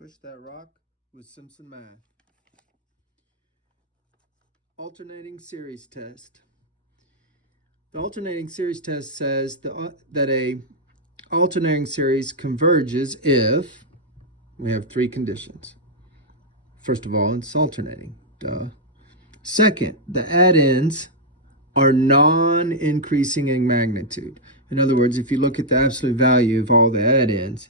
Push that rock with Simpson Math. Alternating series test. The alternating series test says that a alternating series converges if we have three conditions. First of all, it's alternating. Duh. Second, the addends are non-increasing in magnitude. In other words, if you look at the absolute value of all the addends,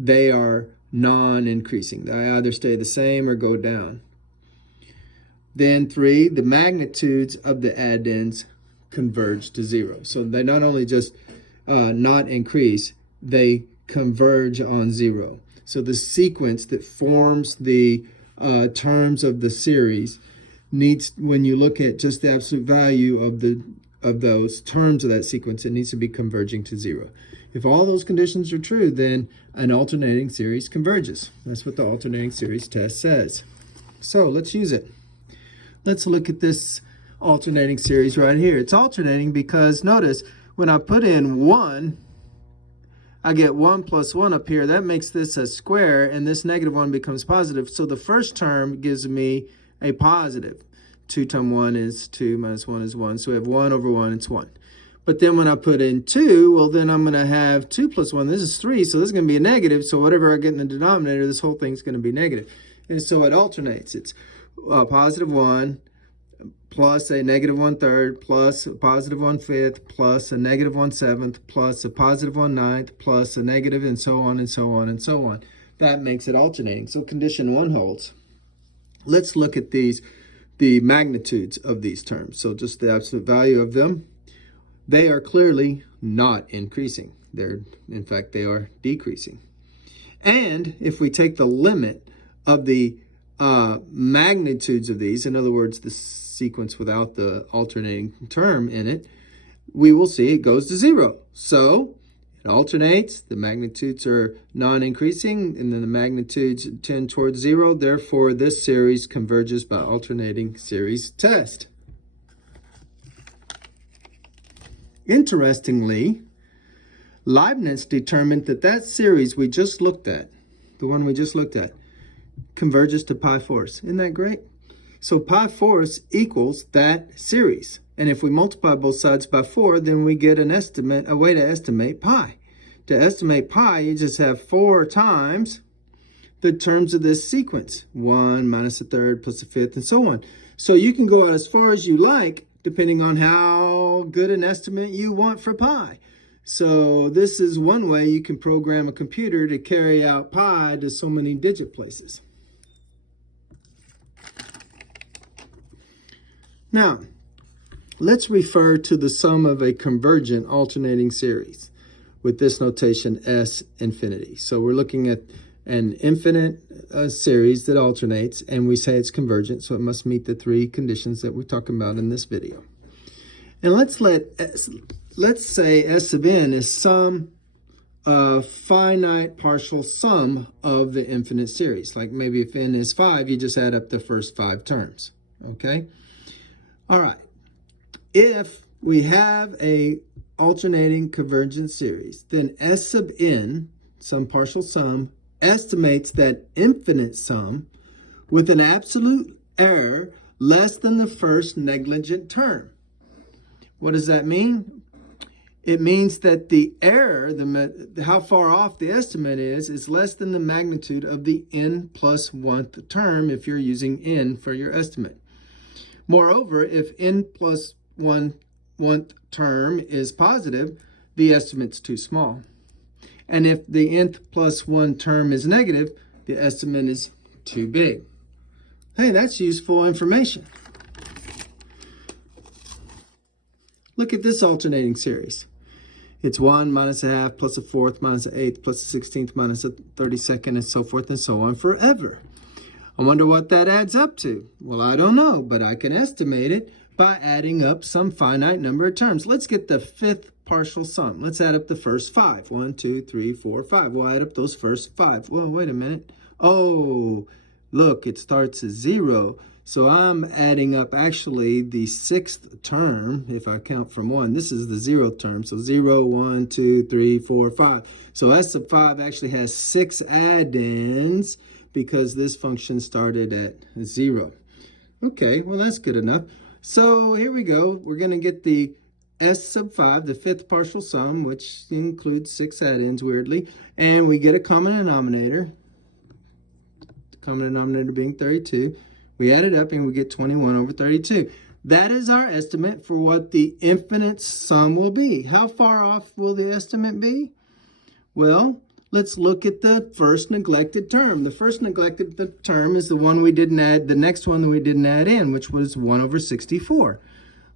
they are non-increasing. They either stay the same or go down. Then three, the magnitudes of the addends converge to zero. So they not only just not increase, they converge on zero. So the sequence that forms the terms of the series needs, when you look at just the absolute value of those terms of that sequence, it needs to be converging to zero. If all those conditions are true, then an alternating series converges. That's what the alternating series test says. So let's use it. Let's look at this alternating series right here. It's alternating because notice when I put in 1, I get 1 plus 1 up here. That makes this a square, and this negative 1 becomes positive. So the first term gives me a positive. 2 times 1 is 2, minus 1 is 1. So we have 1 over 1, it's 1. But then when I put in 2, well, then I'm going to have 2 plus 1. This is 3, so this is going to be a negative. So whatever I get in the denominator, this whole thing's going to be negative. And so it alternates. It's positive 1 plus a negative 1/3 plus a positive 1/5 plus a negative 1/7 plus a positive 1/9 plus a negative, and so on and so on and so on. That makes it alternating. So condition 1 holds. Let's look at the magnitudes of these terms. So just the absolute value of them. They are clearly not increasing. In fact, they are decreasing. And if we take the limit of the magnitudes of these, in other words, the sequence without the alternating term in it, we will see it goes to 0. So it alternates, the magnitudes are non-increasing, and then the magnitudes tend towards 0. Therefore, this series converges by alternating series test. Interestingly, Leibniz determined that series we just looked at, the one we just looked at, converges to pi fourths. Isn't that great? So pi fourths equals that series. And if we multiply both sides by 4, then we get a way to estimate pi. To estimate pi, you just have 4 times the terms of this sequence. 1 minus a third plus a fifth, and so on. So you can go out as far as you like, depending on how good an estimate you want for pi. So this is one way you can program a computer to carry out pi to so many digit places. Now, let's refer to the sum of a convergent alternating series with this notation S infinity. So we're looking at an infinite series that alternates, and we say it's convergent, so it must meet the 3 conditions that we're talking about in this video. And let's say S of n is some finite partial sum of the infinite series. Like maybe if n is 5, you just add up the first 5 terms. Okay? All right. If we have a alternating convergent series, then S sub n, some partial sum, estimates that infinite sum with an absolute error less than the first negligent term. What does that mean? It means that the error, how far off the estimate is less than the magnitude of the n plus 1th term if you're using n for your estimate. Moreover, if n plus 1th term is positive, the estimate's too small. And if the nth plus 1 term is negative, the estimate is too big. Hey, that's useful information. Look at this alternating series. It's 1 minus a half plus a fourth minus an eighth plus a 16th minus a 32nd, and so forth and so on forever. I wonder what that adds up to. Well, I don't know, but I can estimate it by adding up some finite number of terms. Let's get the 5th partial sum. Let's add up the first 5. 1, 2, 3, 4, 5. We'll add up those first 5. Well, wait a minute. Oh, look, it starts at 0. So I'm adding up actually the 6th term, if I count from 1. This is the 0th term. So 0, 1, 2, 3, 4, 5. So S sub 5 actually has 6 addends, because this function started at 0. Okay, well that's good enough. So here we go. We're going to get the S sub 5, the fifth partial sum, which includes 6 add-ins weirdly, and we get a common denominator. The common denominator being 32. We add it up and we get 21 over 32. That is our estimate for what the infinite sum will be. How far off will the estimate be? Well, let's look at the first neglected term. The first neglected term is the one we didn't add, the next one that we didn't add in, which was 1 over 64.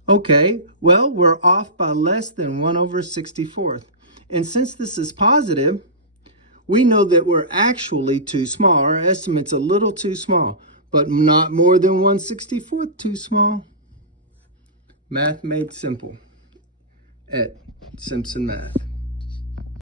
Okay, well, we're off by less than 1 over 64th. And since this is positive, we know that we're actually too small. Our estimate's a little too small, but not more than 1/64th too small. Math made simple at Simpson Math.